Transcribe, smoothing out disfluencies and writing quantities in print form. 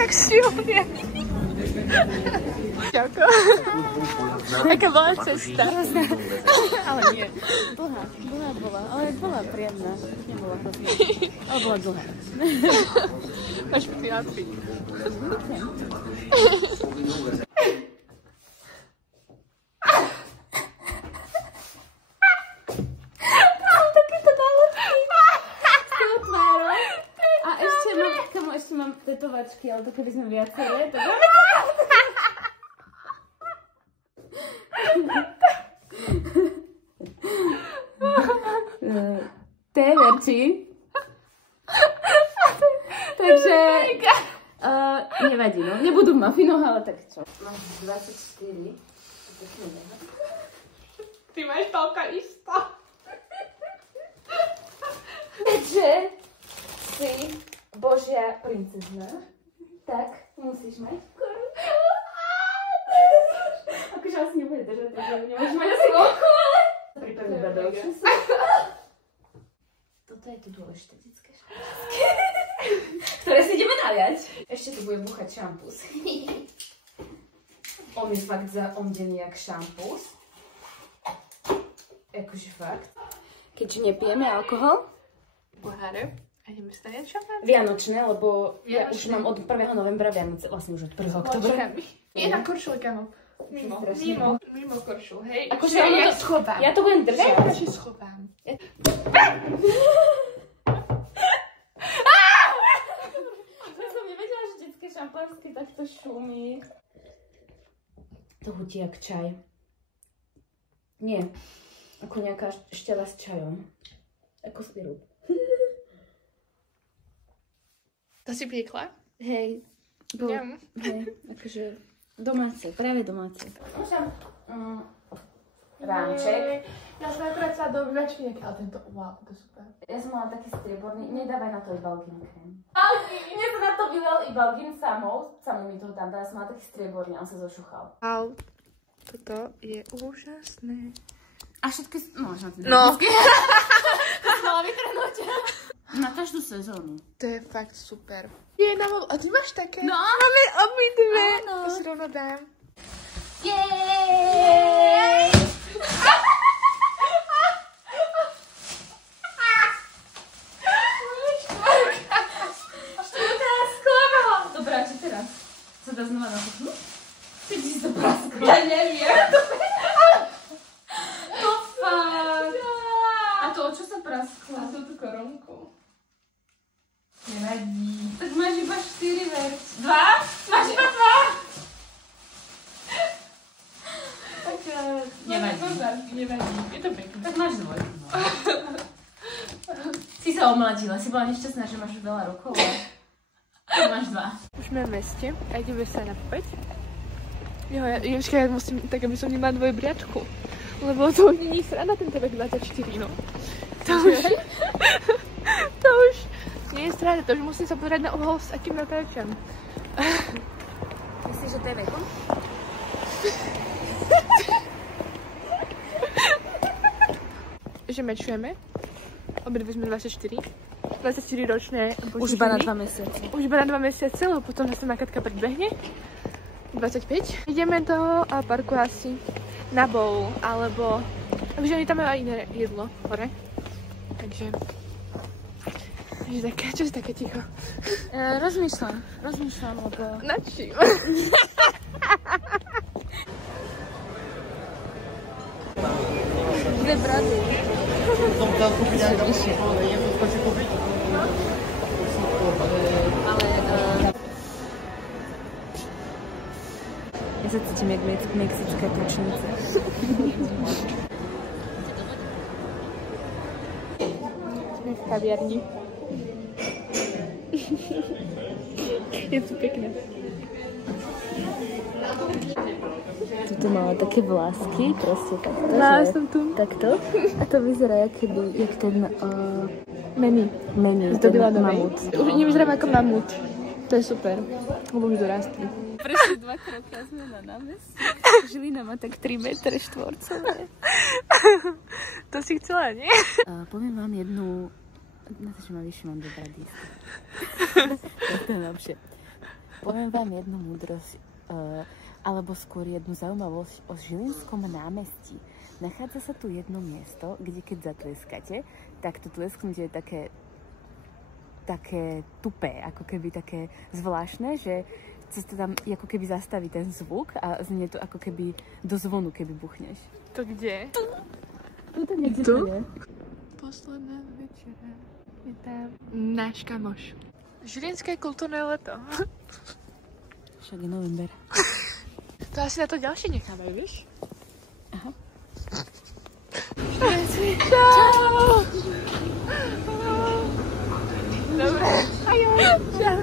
jak silně. Ďakujem. Aká bola cesta? Ale nie. Bola, ale bola príjemná. Nebola hrozná. Ale bola dlhá. Máš piatý. Ešte mám tetovačky, ale to keby sme viaceré, tak... Verči. Takže... nevadí, no. Nebudú v mafinoch, ale tak čo. Máš 24. Ty máš toľka isto. Takže si Božia princezna, tak musíš mať korunu. Akože asi nebude držať, takže nemôžeš mať asi oku, ale... Pripravím iba do očí. Toto je tu dôležité detské šampusky, ktoré si ideme naliať. Ešte tu bude búchať šampus. On je fakt zaomdený jak šampus. Akože fakt. Keďže nepijeme alkohol. Poháre. A ideme si dať šampán? Vianočné, lebo ja už mám od 1. novembra Vianoce, vlastne už od 1. oktobra. Je na koršule, kamo. Mimo koršul, hej. Akože ja to schovám. Ja to budem držať. Ja to schovám. Ja som nevedela, že detské šampanské takto šumí. To hutí jak čaj. Nie. Ako nejaká štela s čajom. Ako sirup. To si piekla? Hej. Hej, akože domáce, práve domáce. Rámček. Ja som akorát sa do väčšiny, ale tento, wow, to je super. Ja som mala taký strieborný, nedávaj na to Ibalgin krém. Mne sa na to vylel Ibalgin samou mi to tam dá, ja som mala taký strieborný, on sa zošuchal. Au, toto je úžasné. A všetky, no, možno ty no. To som mala vytrhnúť. Na každú sezónu. To je fakt super. Je na vodu. A ty máš také? No. Máme obidve. Áno. To si rovno dám. Jej! Dobrá, čo teraz? Sa dá znova napuchnúť? Ty si to praskla. Ja neviem. To fakt. A to o čo sa prasklo? A túto korunku. Nevadí. Tak máš iba 4 verč. 2? Máš iba 2? Tak nevadí. Je to pekné. Tak máš 2. Si sa omladila, si bola nešťastná, že máš veľa rokov. Tak máš 2. Už sme v meste a ideme sa napäť. Jo, ja musím, tak aby som nemala dvojbriačku. Lebo to není sranda ten tebek 24, no. To už nie je sranda, to už musím sa pozerať na uhol, s akým natáčam. Myslíš, že to je vekom? Že mečujeme. Obidve sme 24 ročné. Už iba na 2 mesiace. Už iba na 2 mesiace, lebo potom zase Katka predbehne. 25. Ideme do parku asi na bowl, alebo... Takže oni tam majú aj iné jedlo hore. Takže také, čo si také ticho? Rozmýšľam, lebo... Nad čím? Dve brady. Ale... Ja sa cítim jak mexická tučnica. Sme v kaviarni. Je tu pekné. Tuto mala také vlásky, proste takto. Mala som tu. Takto. A to vyzerá jak ten... Meni. Zdobila do mamut. Už nevyzerám ako mamut. To je super. Lebo už dorástli. Prešli 2 kroky a sme na námestí. Žilina má tak 3 metre štvorcové. To si chcela, nie? Poviem vám jednu... Na to, že ma vyššie mám dobrá díska. To je lepšie. Poviem vám jednu múdrosť, alebo skôr jednu zaujímavosť o Žilinskom námestí. Nachádza sa tu jedno miesto, kde keď zatleskate, tak to tlesknutie je také tupé, ako keby také zvláštne, že sa to tam ako keby zastaví ten zvuk a znie to ako keby do zvonu, keby buchneš. To kde? Tuto niekde to je. Posledné večere je tam náš kamoš. Žilinské kultúrne leto. Však je november. To asi na to ďalšie nechávajú, vieš? Aha. Čau! Dobre. Čau.